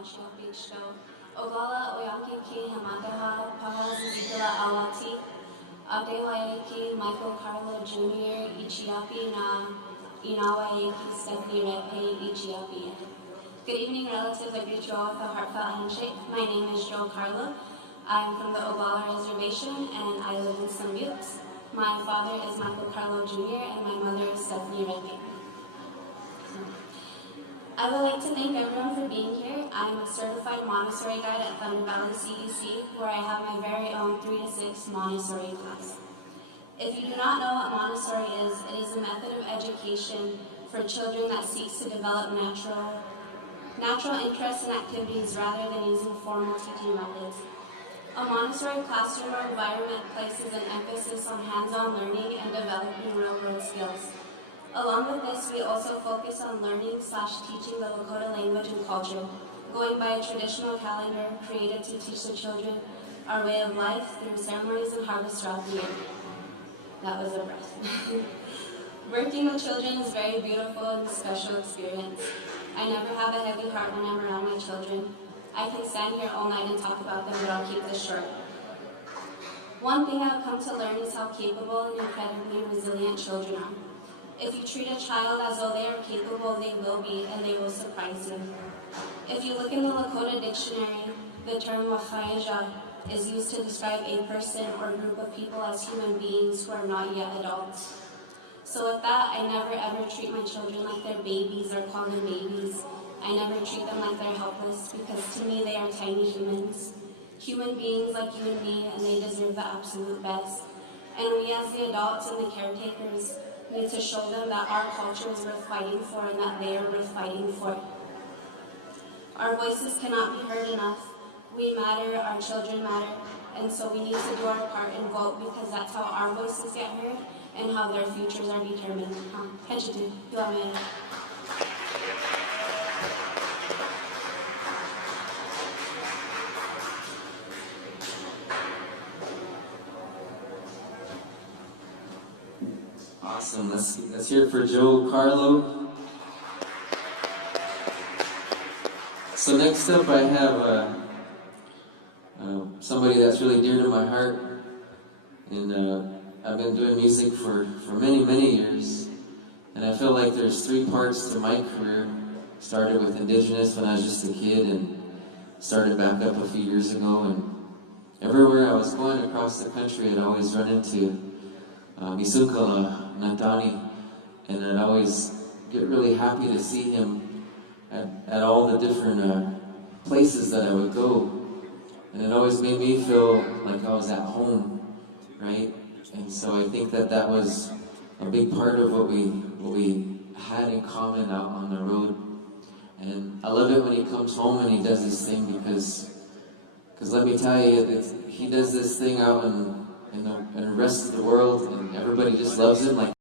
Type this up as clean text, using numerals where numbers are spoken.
Chiapicho, Ovala Oyankiki Hamadaha, Pahazikila Awati, Adewaiki Michael Carlow Jr., Ichiapi na Inawaiki Stephanie Repe, Ichiapi. Good evening, relatives. I greet you all with a heartfelt handshake. My name is Joel Carlow. I'm from the Ovala Reservation and I live in Some Buttes. My father is Michael Carlow Jr. and my mother is Stephanie Repe. I would like to thank everyone for being here. I'm a certified Montessori guide at Thunder Valley CDC, where I have my very own 3 to 6 Montessori class. If you do not know what Montessori is, it is a method of education for children that seeks to develop natural interests and activities rather than using formal teaching methods. A Montessori classroom or environment places an emphasis on hands-on learning and developing real-world skills. Along with this, we also focus on learning/teaching the Lakota language and culture, going by a traditional calendar created to teach the children our way of life through ceremonies and harvests throughout the year. That was a breath. Working with children is a very beautiful and special experience. I never have a heavy heart when I'm around my children. I can stand here all night and talk about them, but I'll keep this short. One thing I've come to learn is how capable and incredibly resilient children are. If you treat a child as though they are capable, they will be, and they will surprise you. If you look in the Lakota dictionary, the term wakaija is used to describe a person or group of people as human beings who are not yet adults. So with that, I never ever treat my children like they're babies or call them babies. I never treat them like they're helpless, because to me they are tiny humans. Human beings like you and me, and they deserve the absolute best. And we as the adults and the caretakers need to show them that our culture is worth fighting for and that they are worth fighting for. Our voices cannot be heard enough. We matter, our children matter, and so we need to do our part and vote, because that's how our voices get heard and how their futures are determined. Awesome. Let's hear it for Joe Carlow. So next up, I have somebody that's really dear to my heart, and I've been doing music for many years, and I feel like there's 3 parts to my career. Started with Indigenous when I was just a kid, and started back up a few years ago, and everywhere I was going across the country, I'd always run into Misukala Nantani, and I'd always get really happy to see him at all the different places that I would go, and it always made me feel like I was at home, right? And so I think that was a big part of what we had in common out on the road. And I love it when he comes home and he does this thing, because let me tell you, he does this thing out in the rest of the world, and everybody just loves him like